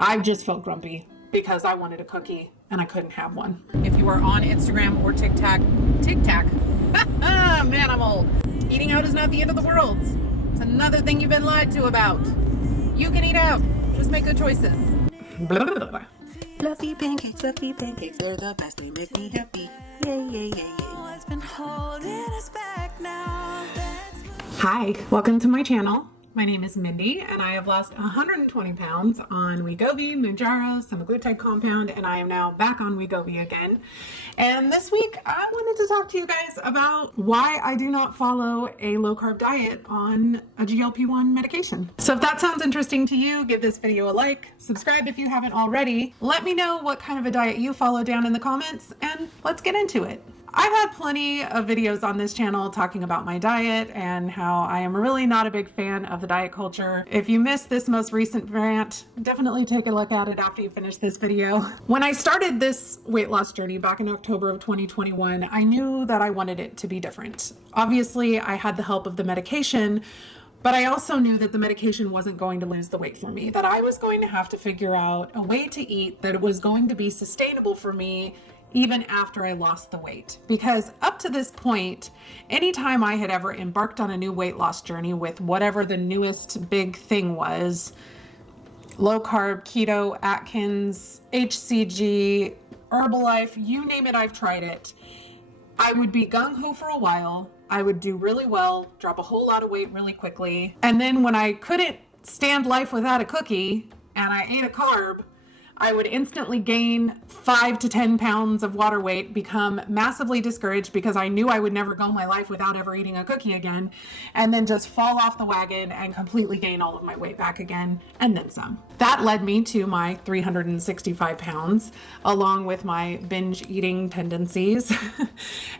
I just felt grumpy because I wanted a cookie and I couldn't have one. If you are on Instagram or TikTok, man, I'm old. Eating out is not the end of the world. It's another thing you've been lied to about. You can eat out. Just make good choices. Blah, blah, blah. Fluffy pancakes, they're the best. They make me happy. Yay. Hi, welcome to my channel. My name is Mindy, and I have lost 120 pounds on Wegovy, Mounjaro, semaglutide compound, and I am now back on Wegovy again. And this week, I wanted to talk to you guys about why I do not follow a low-carb diet on a GLP1 medication. So if that sounds interesting to you, give this video a like, subscribe if you haven't already. Let me know what kind of a diet you follow down in the comments, and let's get into it. I've had plenty of videos on this channel talking about my diet and how I am really not a big fan of the diet culture. If you missed this most recent rant, definitely take a look at it after you finish this video. When I started this weight loss journey back in October of 2021, I knew that I wanted it to be different. Obviously, I had the help of the medication, but I also knew that the medication wasn't going to lose the weight for me, that I was going to have to figure out a way to eat that was going to be sustainable for me even after I lost the weight. Because up to this point, anytime I had ever embarked on a new weight loss journey with whatever the newest big thing was, low carb, keto, Atkins, HCG, Herbalife, you name it, I've tried it. I would be gung-ho for a while. I would do really well, drop a whole lot of weight really quickly. And then when I couldn't stand life without a cookie and I ate a carb, I would instantly gain 5 to 10 pounds of water weight, become massively discouraged because I knew I would never go my life without ever eating a cookie again, and then just fall off the wagon and completely gain all of my weight back again, and then some. That led me to my 365 pounds, along with my binge eating tendencies.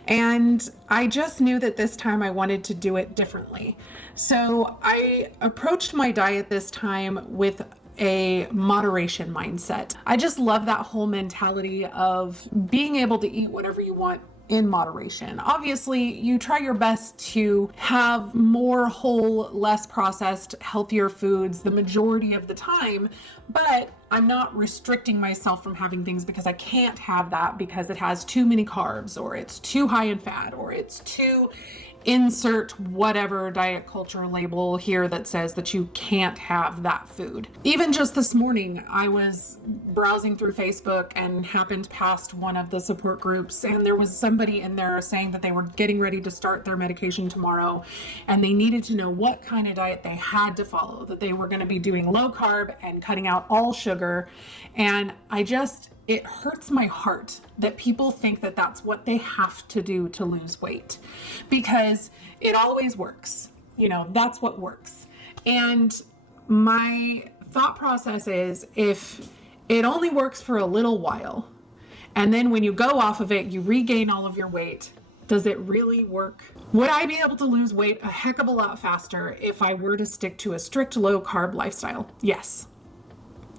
And I just knew that this time I wanted to do it differently. So I approached my diet this time with a moderation mindset. I just love that whole mentality of being able to eat whatever you want in moderation. Obviously, you try your best to have more whole, less processed, healthier foods the majority of the time, but I'm not restricting myself from having things because I can't have that because it has too many carbs, or it's too high in fat, or it's too insert whatever diet culture label here that says that you can't have that food. Even just this morning, I was browsing through Facebook and happened past one of the support groups, and there was somebody in there saying that they were getting ready to start their medication tomorrow, and they needed to know what kind of diet they had to follow, that they were going to be doing low carb and cutting out all sugar. And it hurts my heart that people think that that's what they have to do to lose weight, because it always works. You know, that's what works. And my thought process is, if it only works for a little while, and then when you go off of it, you regain all of your weight, does it really work? Would I be able to lose weight a heck of a lot faster if I were to stick to a strict low carb lifestyle? Yes.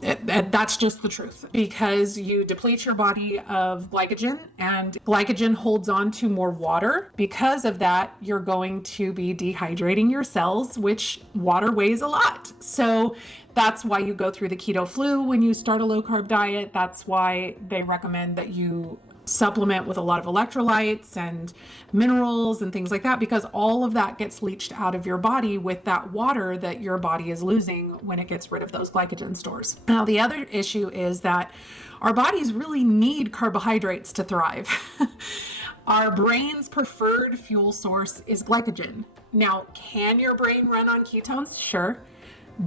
That's just the truth, because you deplete your body of glycogen, and glycogen holds on to more water. Because of that, you're going to be dehydrating your cells, which water weighs a lot. So that's why you go through the keto flu when you start a low carb diet. That's why they recommend that you supplement with a lot of electrolytes and minerals and things like that, because all of that gets leached out of your body with that water that your body is losing when it gets rid of those glycogen stores. Now, the other issue is that our bodies really need carbohydrates to thrive. Our brain's preferred fuel source is glycogen. Now, can your brain run on ketones? Sure.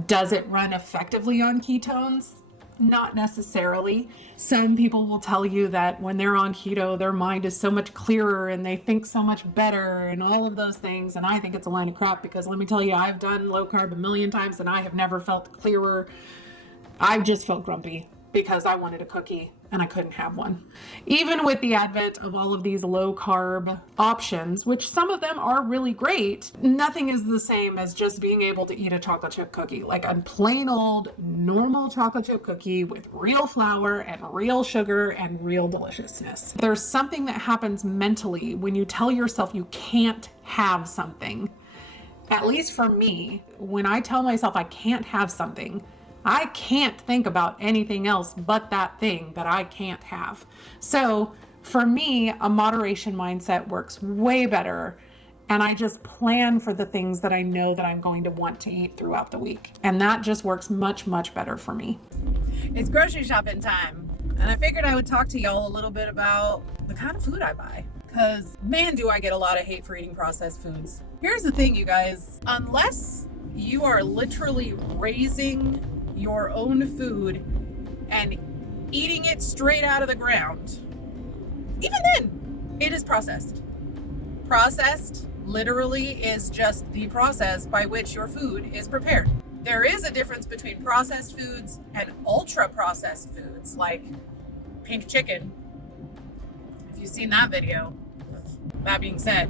Does it run effectively on ketones? Not necessarily. Some people will tell you that when they're on keto, their mind is so much clearer and they think so much better and all of those things. And I think it's a line of crap, because let me tell you, I've done low carb a million times and I have never felt clearer. I've just felt grumpy because I wanted a cookie and I couldn't have one. Even with the advent of all of these low carb options, which some of them are really great, nothing is the same as just being able to eat a chocolate chip cookie, like a plain old normal chocolate chip cookie with real flour and real sugar and real deliciousness. There's something that happens mentally when you tell yourself you can't have something. At least for me, when I tell myself I can't have something, I can't think about anything else but that thing that I can't have. So for me, a moderation mindset works way better. And I just plan for the things that I know that I'm going to want to eat throughout the week. And that just works much, much better for me. It's grocery shopping time. And I figured I would talk to y'all a little bit about the kind of food I buy. Because man, do I get a lot of hate for eating processed foods. Here's the thing, you guys. Unless you are literally raising your own food and eating it straight out of the ground, even then, it is processed. Processed literally is just the process by which your food is prepared. There is a difference between processed foods and ultra processed foods like pink chicken. If you've seen that video, that being said,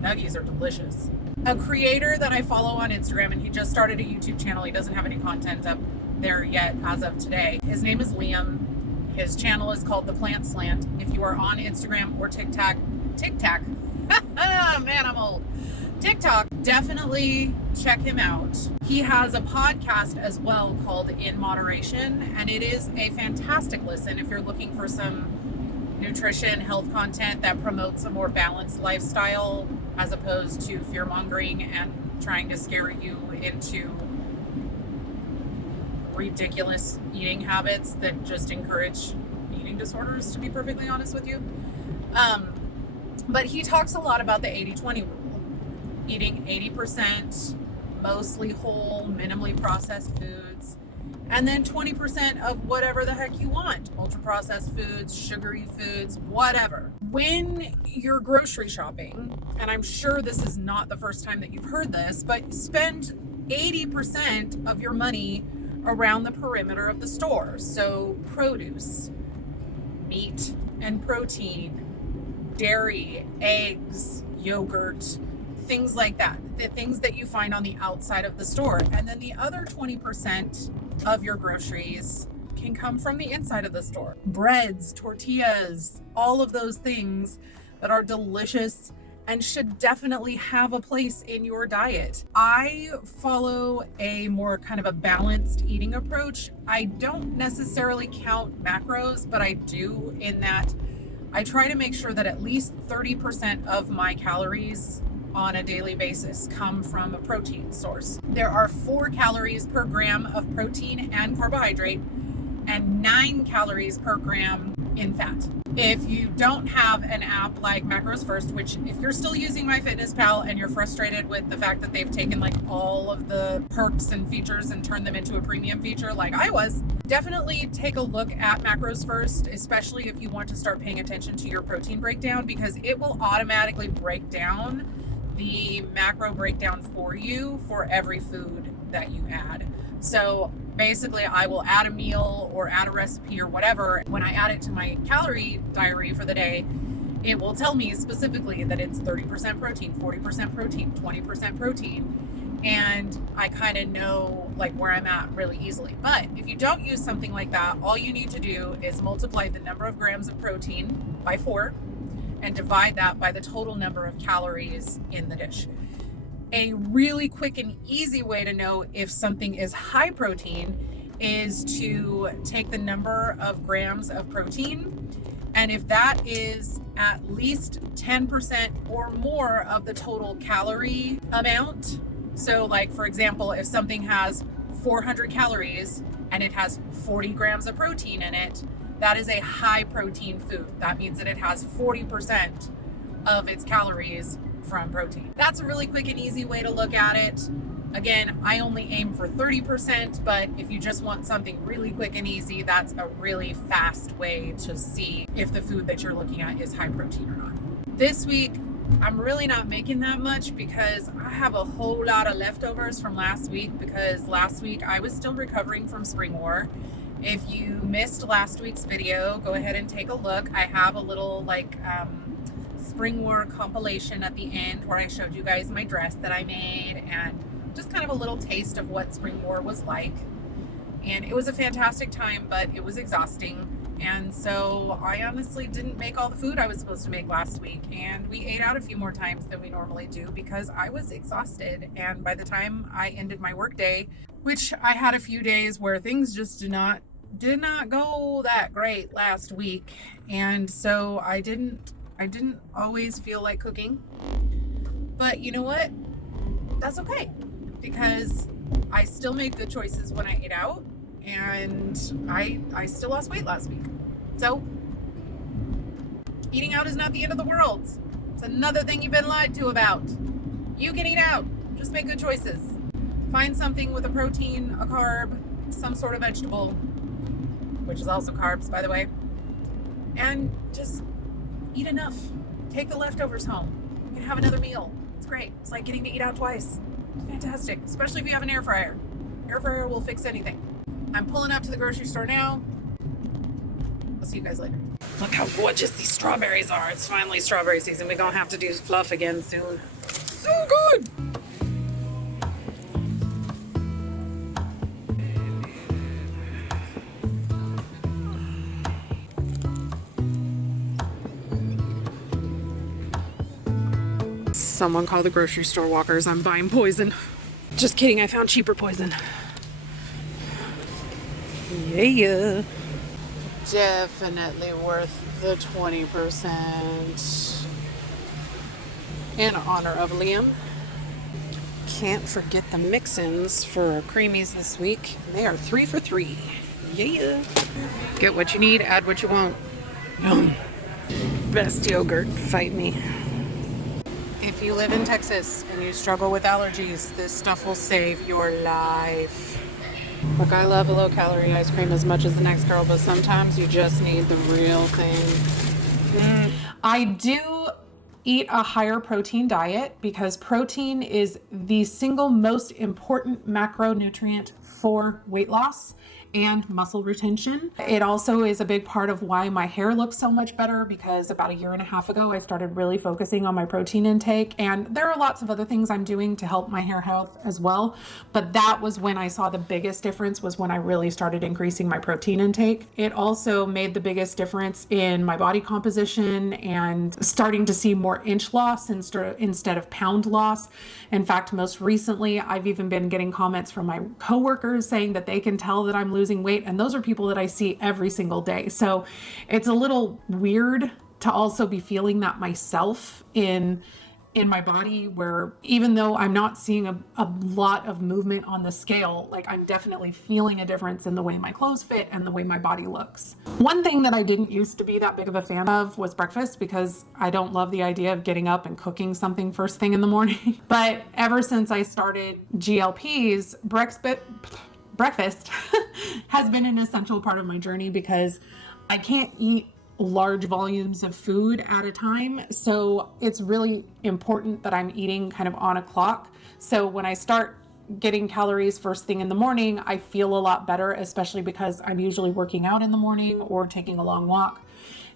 nuggies are delicious. A creator that I follow on Instagram, and he just started a YouTube channel. He doesn't have any content up there yet as of today. His name is Liam. His channel is called The Plant Slant. If you are on Instagram or TikTok, man, I'm old. TikTok, definitely check him out. He has a podcast as well called In Moderation, and it is a fantastic listen if you're looking for some nutrition, health content that promotes a more balanced lifestyle as opposed to fear-mongering and trying to scare you into ridiculous eating habits that just encourage eating disorders, to be perfectly honest with you. But he talks a lot about the 80-20 rule, eating 80% mostly whole, minimally processed foods, and then 20% of whatever the heck you want, ultra processed foods, sugary foods, whatever. When you're grocery shopping, and I'm sure this is not the first time that you've heard this, but spend 80% of your money around the perimeter of the store. So produce, meat and protein, dairy, eggs, yogurt, things like that. The things that you find on the outside of the store. And then the other 20% of your groceries can come from the inside of the store. Breads, tortillas, all of those things that are delicious and should definitely have a place in your diet. I follow a more kind of a balanced eating approach. I don't necessarily count macros, but I do in that I try to make sure that at least 30% of my calories on a daily basis come from a protein source. There are 4 calories per gram of protein and carbohydrate and 9 calories per gram in fat. If you don't have an app like Macros First, which if you're still using MyFitnessPal and you're frustrated with the fact that they've taken like all of the perks and features and turned them into a premium feature like I was, definitely take a look at Macros First, especially if you want to start paying attention to your protein breakdown, because it will automatically break down the macro breakdown for you for every food that you add. So basically I will add a meal or add a recipe or whatever. When I add it to my calorie diary for the day, it will tell me specifically that it's 30% protein, 40% protein, 20% protein. And I kind of know like where I'm at really easily. But if you don't use something like that, all you need to do is multiply the number of grams of protein by 4 and divide that by the total number of calories in the dish. A really quick and easy way to know if something is high protein is to take the number of grams of protein, and if that is at least 10% or more of the total calorie amount, so like for example, if something has 400 calories and it has 40 grams of protein in it, that is a high protein food. That means that it has 40% of its calories from protein. That's a really quick and easy way to look at it. Again, I only aim for 30%, but if you just want something really quick and easy, that's a really fast way to see if the food that you're looking at is high protein or not. This week, I'm really not making that much because I have a whole lot of leftovers from last week, because last week I was still recovering from Spring War. If you missed last week's video, go ahead and take a look. I have a little Spring War compilation at the end where I showed you guys my dress that I made and just kind of a little taste of what Spring War was like. And it was a fantastic time, but it was exhausting. And so I honestly didn't make all the food I was supposed to make last week. And we ate out a few more times than we normally do because I was exhausted. And by the time I ended my work day, which I had a few days where things just did not go that great last week. And so I didn't always feel like cooking. But you know what? That's okay, because I still made good choices when I ate out, and I still lost weight last week. So eating out is not the end of the world. It's another thing you've been lied to about. You can eat out. Just make good choices. Find something with a protein, a carb, some sort of vegetable, which is also carbs, by the way, and just eat enough. Take the leftovers home. You can have another meal. It's great. It's like getting to eat out twice. It's fantastic, especially if you have an air fryer. Air fryer will fix anything. I'm pulling up to the grocery store now. I'll see you guys later. Look how gorgeous these strawberries are. It's finally strawberry season. We're gonna have to do Fluff again soon. So good. Someone call the grocery store walkers. I'm buying poison. Just kidding, I found cheaper poison. Yeah. Definitely worth the 20% in honor of Liam. Can't forget the mix-ins for creamies this week. They are 3 for 3. Yeah. Get what you need, add what you want. Yum. Best yogurt, fight me. If you live in Texas and you struggle with allergies, this stuff will save your life. Look, I love a low-calorie ice cream as much as the next girl, but sometimes you just need the real thing. I do eat a higher protein diet because protein is the single most important macronutrient for weight loss and muscle retention. It also is a big part of why my hair looks so much better, because about 1.5 years ago, I started really focusing on my protein intake, and there are lots of other things I'm doing to help my hair health as well. But that was when I saw the biggest difference, was when I really started increasing my protein intake. It also made the biggest difference in my body composition and starting to see more inch loss instead of pound loss. In fact, most recently, I've even been getting comments from my coworkers saying that they can tell that I'm losing weight, and those are people that I see every single day. So it's a little weird to also be feeling that myself in my body, where even though I'm not seeing a lot of movement on the scale, like I'm definitely feeling a difference in the way my clothes fit and the way my body looks. One thing that I didn't used to be that big of a fan of was breakfast, because I don't love the idea of getting up and cooking something first thing in the morning. But ever since I started GLPs, breakfast has been an essential part of my journey, because I can't eat large volumes of food at a time. So it's really important that I'm eating kind of on a clock. So when I start getting calories first thing in the morning, I feel a lot better, especially because I'm usually working out in the morning or taking a long walk.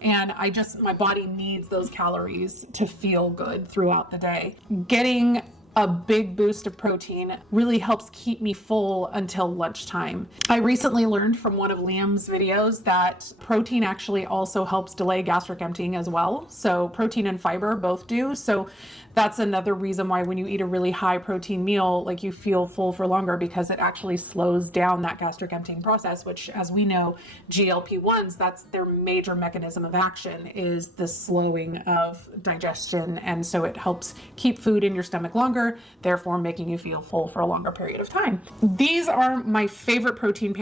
And my body needs those calories to feel good throughout the day. Getting a big boost of protein really helps keep me full until lunchtime. I recently learned from one of Liam's videos that protein actually also helps delay gastric emptying as well. So protein and fiber both do. So that's another reason why when you eat a really high protein meal, like you feel full for longer, because it actually slows down that gastric emptying process, which, as we know, GLP1s, that's their major mechanism of action, is the slowing of digestion. And so it helps keep food in your stomach longer, therefore making you feel full for a longer period of time. These are my favorite protein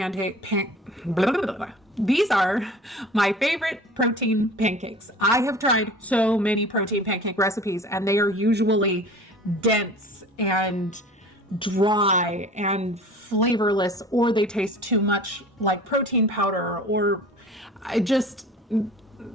These are my favorite protein pancakes. I have tried so many protein pancake recipes, and they are usually dense and dry and flavorless, or they taste too much like protein powder, or I just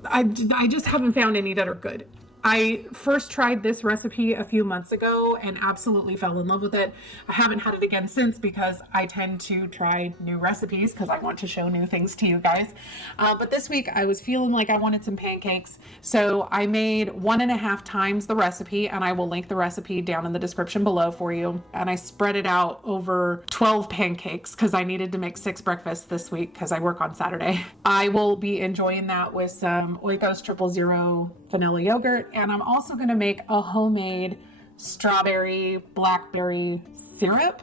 haven't found any that are good. I first tried this recipe a few months ago and absolutely fell in love with it. I haven't had it again since, because I tend to try new recipes because I want to show new things to you guys. But this week I was feeling like I wanted some pancakes. So I made 1.5 times the recipe, and I will link the recipe down in the description below for you. And I spread it out over 12 pancakes because I needed to make 6 breakfasts this week because I work on Saturday. I will be enjoying that with some Oikos 000 vanilla yogurt. And I'm also going to make a homemade strawberry blackberry syrup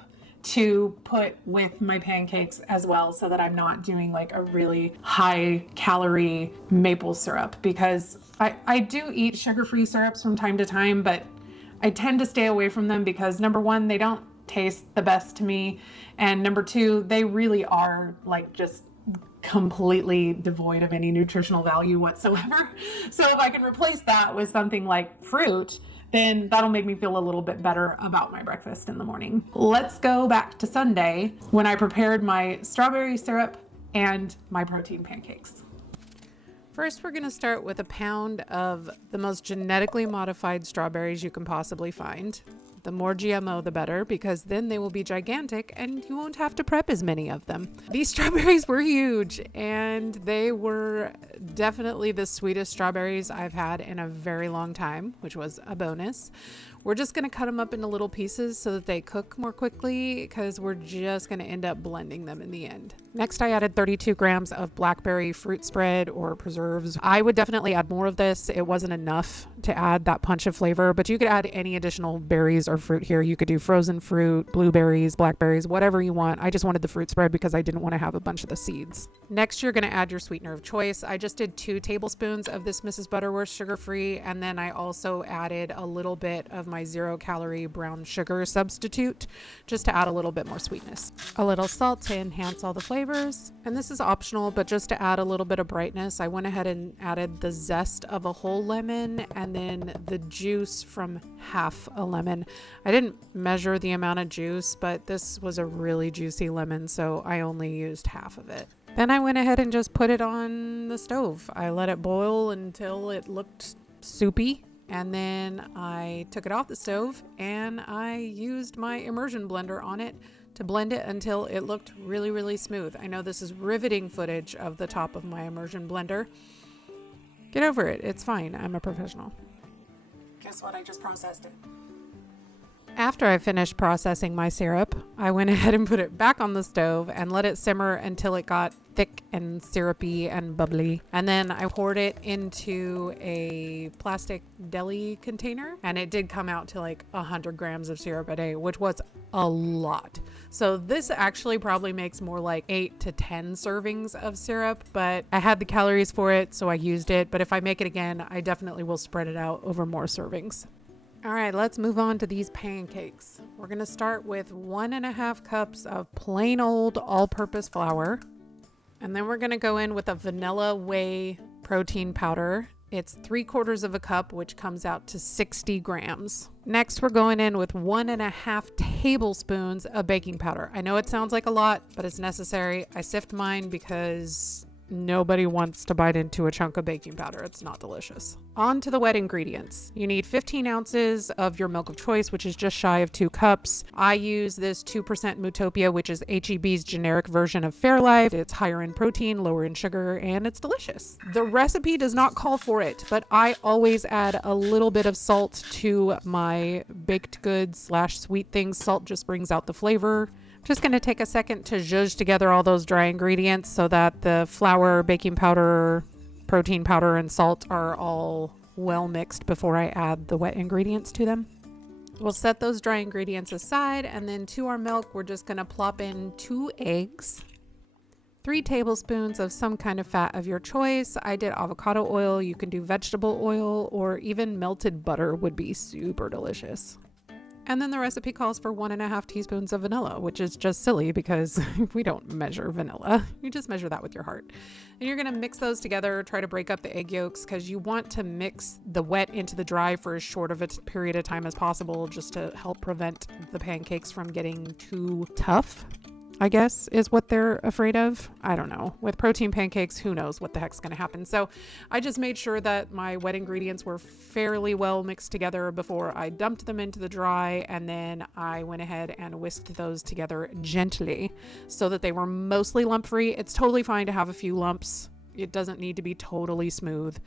to put with my pancakes as well, so that I'm not doing like a really high calorie maple syrup, because I do eat sugar-free syrups from time to time, but I tend to stay away from them because, number one, they don't taste the best to me, and number two, they really are like just completely devoid of any nutritional value whatsoever. So if I can replace that with something like fruit, then that'll make me feel a little bit better about my breakfast in the morning. Let's go back to Sunday, when I prepared my strawberry syrup and my protein pancakes. First, we're going to start with a pound of the most genetically modified strawberries you can possibly find. The more GMO, the better, because then they will be gigantic and you won't have to prep as many of them. These strawberries were huge, and they were definitely the sweetest strawberries I've had in a very long time, which was a bonus. We're just going to cut them up into little pieces so that they cook more quickly, because we're just going to end up blending them in the end. Next, I added 32 grams of Blackberry Fruit Spread or preserves. I would definitely add more of this. It wasn't enough to add that punch of flavor, but you could add any additional berries or fruit here. You could do frozen fruit, blueberries, blackberries, whatever you want. I just wanted the fruit spread because I didn't want to have a bunch of the seeds. Next, you're going to add your sweetener of choice. I just did 2 tablespoons of this Mrs. Butterworth sugar-free, and then I also added a little bit of my 0-calorie brown sugar substitute, just to add a little bit more sweetness. A little salt to enhance all the flavors, and this is optional, but just to add a little bit of brightness, I went ahead and added the zest of a whole lemon and then the juice from half a lemon. I didn't measure the amount of juice, but this was a really juicy lemon, so I only used half of it. Then I went ahead and just put it on the stove. I let it boil until it looked soupy, and then I took it off the stove and I used my immersion blender on it to blend it until it looked really, really smooth. I know this is riveting footage of the top of my immersion blender. Get over it. It's fine. I'm a professional. Guess what? I just processed it. After I finished processing my syrup, I went ahead and put it back on the stove and let it simmer until it got thick and syrupy and bubbly. And then I poured it into a plastic deli container, and it did come out to like 100 grams of syrup a day, which was a lot. So this actually probably makes more like 8 to 10 servings of syrup, but I had the calories for it, so I used it. But if I make it again, I definitely will spread it out over more servings. All right, let's move on to these pancakes. We're going to start with 1.5 cups of plain old all-purpose flour. And then we're going to go in with a vanilla whey protein powder. It's 3/4 of a cup, which comes out to 60 grams. Next, we're going in with 1.5 tablespoons of baking powder. I know it sounds like a lot, but it's necessary. I sift mine because nobody wants to bite into a chunk of baking powder. It's not delicious. On to the wet ingredients. You need 15 ounces of your milk of choice, which is just shy of 2 cups. I use this 2% Mootopia, which is HEB's generic version of Fairlife. It's higher in protein, lower in sugar, and it's delicious. The recipe does not call for it, but I always add a little bit of salt to my baked goods / sweet things. Salt just brings out the flavor. Just going to take a second to zhuzh together all those dry ingredients so that the flour, baking powder, protein powder, and salt are all well mixed before I add the wet ingredients to them. We'll set those dry ingredients aside, and then to our milk, we're just going to plop in 2 eggs, 3 tablespoons of some kind of fat of your choice. I did avocado oil. You can do vegetable oil, or even melted butter would be super delicious. And then the recipe calls for 1.5 teaspoons of vanilla, which is just silly because we don't measure vanilla. You just measure that with your heart. And you're going to mix those together, try to break up the egg yolks, because you want to mix the wet into the dry for as short of a period of time as possible, just to help prevent the pancakes from getting too tough, I guess, is what they're afraid of. I don't know. With protein pancakes, who knows what the heck's going to happen. So I just made sure that my wet ingredients were fairly well mixed together before I dumped them into the dry. And then I went ahead and whisked those together gently so that they were mostly lump-free. It's totally fine to have a few lumps. It doesn't need to be totally smooth.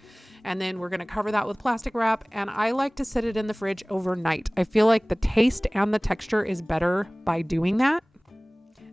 And then we're going to cover that with plastic wrap. And I like to set it in the fridge overnight. I feel like the taste and the texture is better by doing that.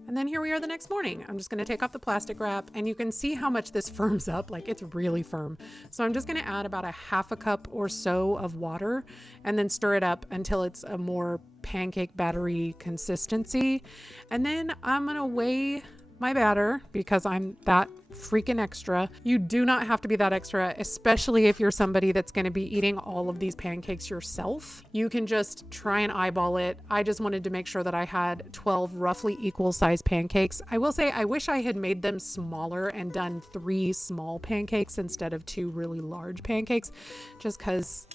And then here we are the next morning. I'm just going to take off the plastic wrap, and you can see how much this firms up. Like, it's really firm. So I'm just going to add about a half a cup or so of water and then stir it up until it's a more pancake battery consistency. And then I'm going to weigh my batter because I'm that freaking extra. You do not have to be that extra, especially if you're somebody that's going to be eating all of these pancakes yourself. You can just try and eyeball it. I just wanted to make sure that I had 12 roughly equal sized pancakes. I will say I wish I had made them smaller and done 3 small pancakes instead of 2 really large pancakes, just because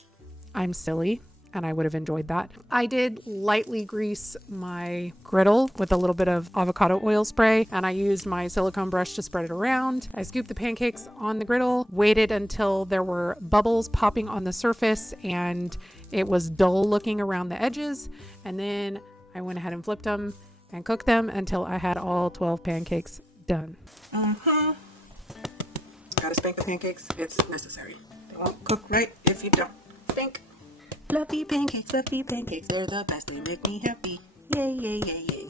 I'm silly. And I would have enjoyed that. I did lightly grease my griddle with a little bit of avocado oil spray, and I used my silicone brush to spread it around. I scooped the pancakes on the griddle, waited until there were bubbles popping on the surface and it was dull looking around the edges. And then I went ahead and flipped them and cooked them until I had all 12 pancakes done. Gotta spank the pancakes. It's necessary. They won't cook right if you don't spank. Fluffy pancakes, they're the best, they make me happy. Yay, yay, yay, yay.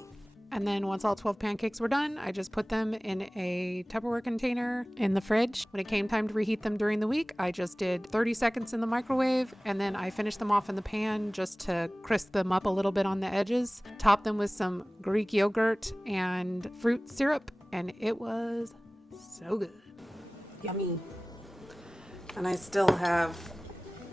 And then once all 12 pancakes were done, I just put them in a Tupperware container in the fridge. When it came time to reheat them during the week, I just did 30 seconds in the microwave, and then I finished them off in the pan just to crisp them up a little bit on the edges. Topped them with some Greek yogurt and fruit syrup, and it was so good. Yummy. And I still have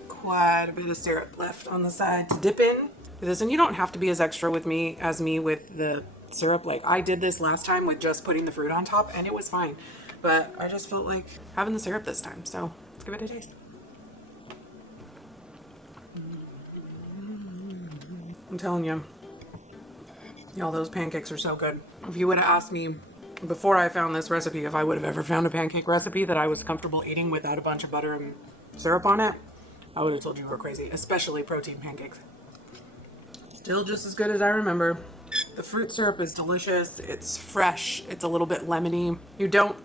quite a bit of syrup left on the side to dip in with this. And you don't have to be as extra with me as me with the syrup. Like, I did this last time with just putting the fruit on top and it was fine, but I just felt like having the syrup this time, so let's give it a taste. I'm telling you, y'all, those pancakes are so good. If you would have asked me before I found this recipe if I would have ever found a pancake recipe that I was comfortable eating without a bunch of butter and syrup on it, I would have told you were crazy, especially protein pancakes. Still just as good as I remember. The fruit syrup is delicious. It's fresh. It's a little bit lemony. You don't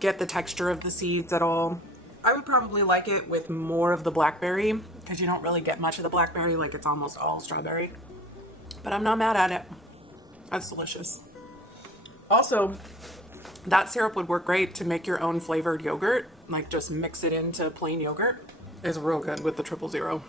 get the texture of the seeds at all. I would probably like it with more of the blackberry because you don't really get much of the blackberry. Like, it's almost all strawberry. But I'm not mad at it. That's delicious. Also, that syrup would work great to make your own flavored yogurt. Like, just mix it into plain yogurt. Is real good with the 000.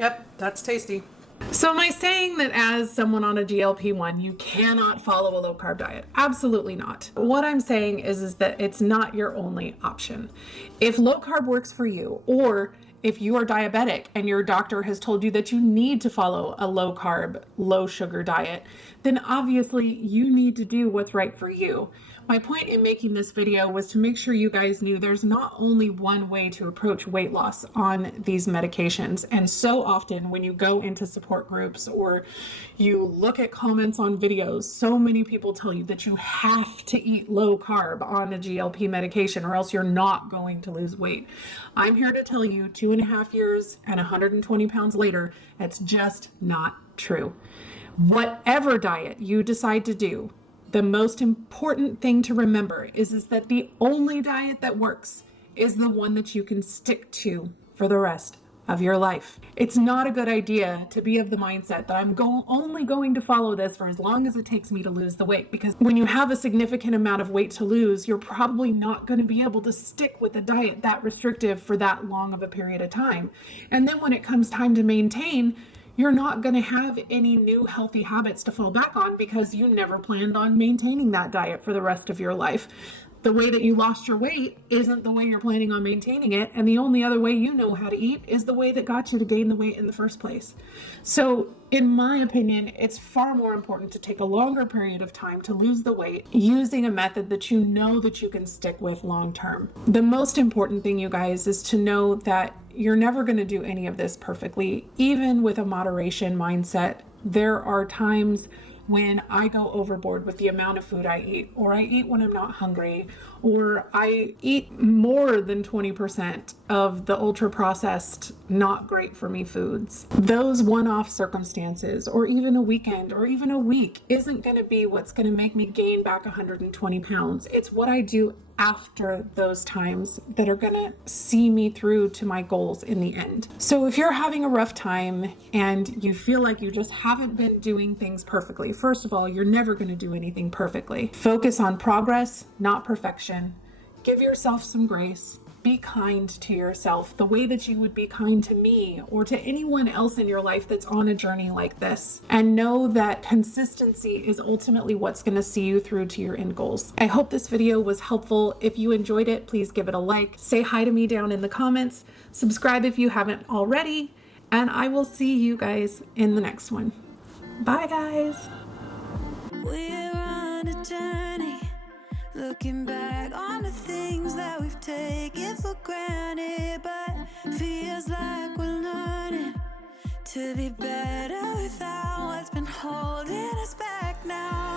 Yep, that's tasty. So am I saying that as someone on a GLP-1, you cannot follow a low carb diet? Absolutely not. What I'm saying is that it's not your only option. If low carb works for you, or if you are diabetic and your doctor has told you that you need to follow a low carb, low sugar diet, then obviously you need to do what's right for you. My point in making this video was to make sure you guys knew there's not only one way to approach weight loss on these medications. And so often when you go into support groups or you look at comments on videos, so many people tell you that you have to eat low carb on a GLP medication or else you're not going to lose weight. I'm here to tell you 2.5 years and 120 pounds later, that's just not true. Whatever diet you decide to do, the most important thing to remember is that the only diet that works is the one that you can stick to for the rest of your life. It's not a good idea to be of the mindset that I'm only going to follow this for as long as it takes me to lose the weight, because when you have a significant amount of weight to lose, you're probably not going to be able to stick with a diet that restrictive for that long of a period of time. And then when it comes time to maintain, you're not going to have any new healthy habits to fall back on because you never planned on maintaining that diet for the rest of your life. The way that you lost your weight isn't the way you're planning on maintaining it, and the only other way you know how to eat is the way that got you to gain the weight in the first place. So, in my opinion, it's far more important to take a longer period of time to lose the weight using a method that you know that you can stick with long term. The most important thing, you guys, is to know that you're never going to do any of this perfectly. Even with a moderation mindset, there are times when I go overboard with the amount of food I eat, or I eat when I'm not hungry, or I eat more than 20% of the ultra processed, not great for me foods. Those one-off circumstances, or even a weekend, or even a week, isn't going to be what's going to make me gain back 120 pounds. It's what I do after those times that are gonna see me through to my goals in the end. So if you're having a rough time and you feel like you just haven't been doing things perfectly, first of all, you're never gonna do anything perfectly. Focus on progress, not perfection. Give yourself some grace. Be kind to yourself the way that you would be kind to me or to anyone else in your life that's on a journey like this. And know that consistency is ultimately what's going to see you through to your end goals. I hope this video was helpful. If you enjoyed it, please give it a like. Say hi to me down in the comments. Subscribe if you haven't already. And I will see you guys in the next one. Bye, guys. We're on a journey, looking back on the things that we've taken for granted, but feels like we're learning to be better without what's been holding us back now.